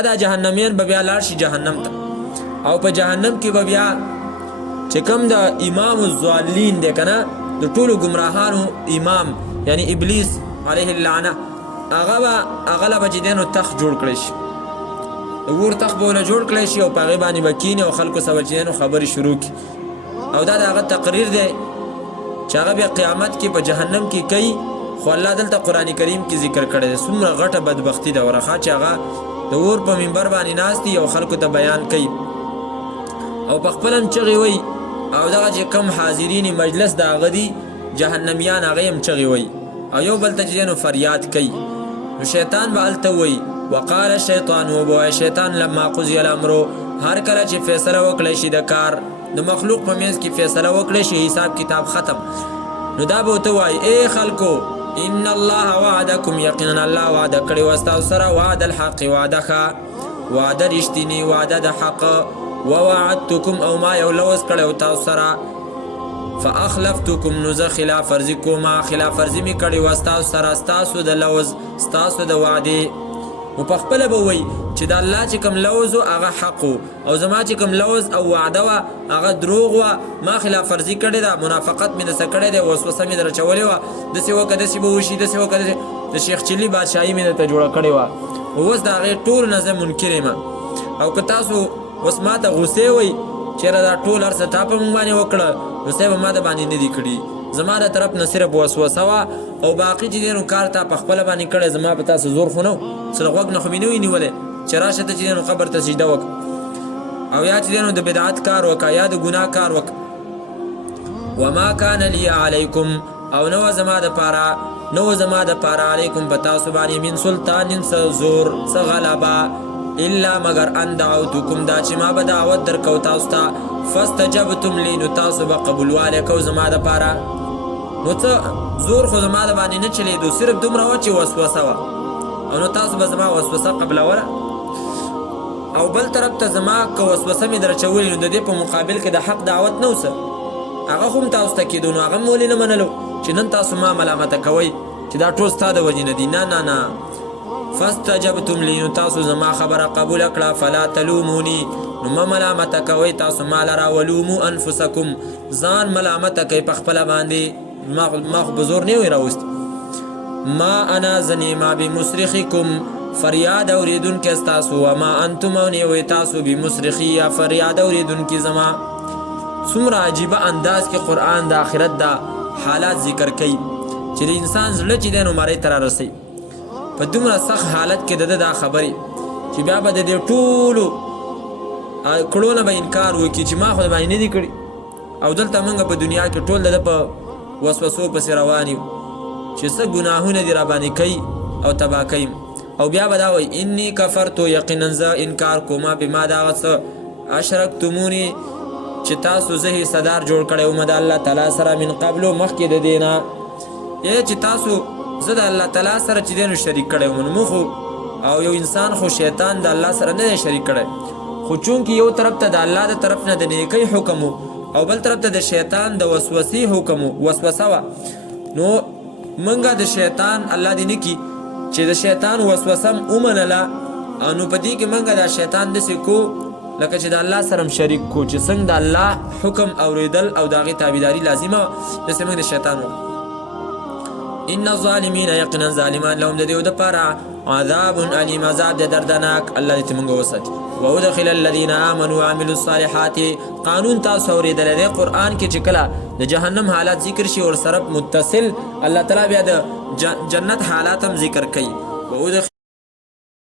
دا جهنميان به بیا لاړ شي جهنم ته او په جهنم کې به بیا چې کوم د امام الضالین دی که نه د ټولو ګمراهانو امام یعنی ابلیس علیه اللعنه هغه له به چې دی نو تخت جوړ کړی شي د اور تخت به ورله جوړ کړی شي او په هغې باندې به کیني او خلکو سره به چې دی نو خبرې شروع کړي او دا د هغه تقریر دی چې هغه بیا قیامت کې په جهنم کې کوي خو الله دلته قرآن کریم کې ذکر کړی دی څومره غټه بدبختي ده ورخه چې هغه د اور په منبر باندې ناست دي او خلکو ته بیان کوي او په خپله هم چغې وایي او دغه چې کوم حاضرین مجلس د هغه دي جهنمیان هغه هم چغې وایي او یو بل ته چې نو فریاد کوي نو شیطان به هلته وایي وقال الشیطان وبوایي شیطان لما قضی الامر هر کله چې فیصله وکړی شي د کار د مخلوق په منځ کې فیصله وکړی شي حساب کتاب ختم نو دا به ورته وایي ای خلکو ان الله وعدکم یقینا الله وعده کړی و ستاسو سره وعد الحق وعده ښه وعده رښتینې وعده د حق ووعدتکم او ما یو لوز کړی و تاسو سره فاخلفتکم نو زه خلاف ورزي کومه خلاف ورزي مې کړې وه ستاسو سره ستاسو د لوز ستاسو د وعدې نو په خپله به وایي چې د الله چې کوم لوز و هغه حق او زما چې کوم لوز او وعده وه هغه دروغ وه ما خلاف ورزي کړې ده منافقت مې دسه کړی دی وسوسه مې در اچولې وه داسې وکړه داسې به وشي داسې وکړه داسې د شیخ چلي بادشاهي مې درته جوړه کړې وه اوس د هغې ټولو نه زه منکر یم او که تاسو اوس ما ته غوسې وئ چېرې دا ټول هر څه تا په موږ باندې وکړه نو صاحب ما د باندې نه دي کړي زما د طرف نه صرف وسوسه وه او باقي چې دی نو کار تا په خپله باندې کړی زما په تاسو زور خو نه و سره غوږ نه خو مې نه وي نیولی چې راشه ته چې دی نو قبر ته سجده وکړه او یا چې دی نو د بدعت کار وکړه یا د ګناه کار وکړه وما کان لی علیکم او نه وه زما دپاره نه و زما دپاره علیکم په تاسو باندې من سلطان څه زور څه غلبه الا مگر ان دعوتکم دا چې ما به دعوت درکو تاسو ته فاستجبتم لی نو تاسو به قبولوالی کو زما دپاره نو څه زور خو زما د باندې نه چلیدو صرف دومره وه چې وسوسه وه او نو تاسو به زما وسوسه قبلوله او بل طرف ته زما که وسوسه مې در اچولې نو د دې په مقابل کې د حق دعوت نه وسه هغه خو هم تاسو ته کېدو نو هغه هم ولې نه منلو چې نن تاسو ما ملامته کوئ چې دا ټول ستا د وجې نه دي نه نه نه فاستجبتم لی نو تاسو زما خبره قبوله کړه فلا تلوموني نو مه ملامته کوئ تاسو ما لره ولومو انفسکم ځان ملامته کوئ په خپله باندې ما خو په زور نه وی راوستی ما انا زنی ما بمصرخکم فریاد اوریدونکي ستاسو وما انتم او نه وی تاسو بمصرخي یا فریاد اوریدونکي زما څومره عجیبه انداز کې قرآن د آخرت دا حالات ذکر کوي چې د انسان زړه چې دی نو مرۍ ته رارسوي په دومره سخت حالت کې د ده دا خبرې چې بیا به د دې ټولو کړو نه به انکار وکړي چې ما خو د باندې نه دي کړي او دلته موږ په دنیا کې ټول د ده په وسوسو پسې روان یو چې څه ګناهونه دي راباندې کوي او تباه کوي او بیا به دا وایي انی کفرتو یقینا زه انکار کومه بما د هغه څه اشرکتموني چې تاسو زه حصهدار جوړ کړی وم د الله تعالی سره من قبلو مخکې د دې نه چې تاسو زه د الله تعالی سره چې دی نو شریک کړی وم نو خو او یو انسان خو شیطان د الله سره نه دی شریک کړی خو چونکې یو طرف ته د الله د طرف نه د نیکۍ حکم او بل طرف ته د شیطان د وسوسې حکم وسوسه وه نو موږ د شیطان الله دې نه کي چې د شیطان وسوسه هم ومنله او نو په دې کې موږ د شیطان داسې کو لکه چې د الله سره هم شریک کو چې څنګه د الله حکم اورېدل او د هغې تابعداري لازمه داسې موږ د شیطان وکړو ان الظالمین یقینا ظالمان لهم د دې دپاره عذاب علیم عذاب د دردناک الله دې موږ وساتي وادخل الذین آمنوا وعملوا الصالحات قانون تاسو اورېدلی دی قرآن کې چې کله د جهنم حالات ذکر شي ورسره متصل الله تعالی بیا د جنت حالات هم ذکر کوي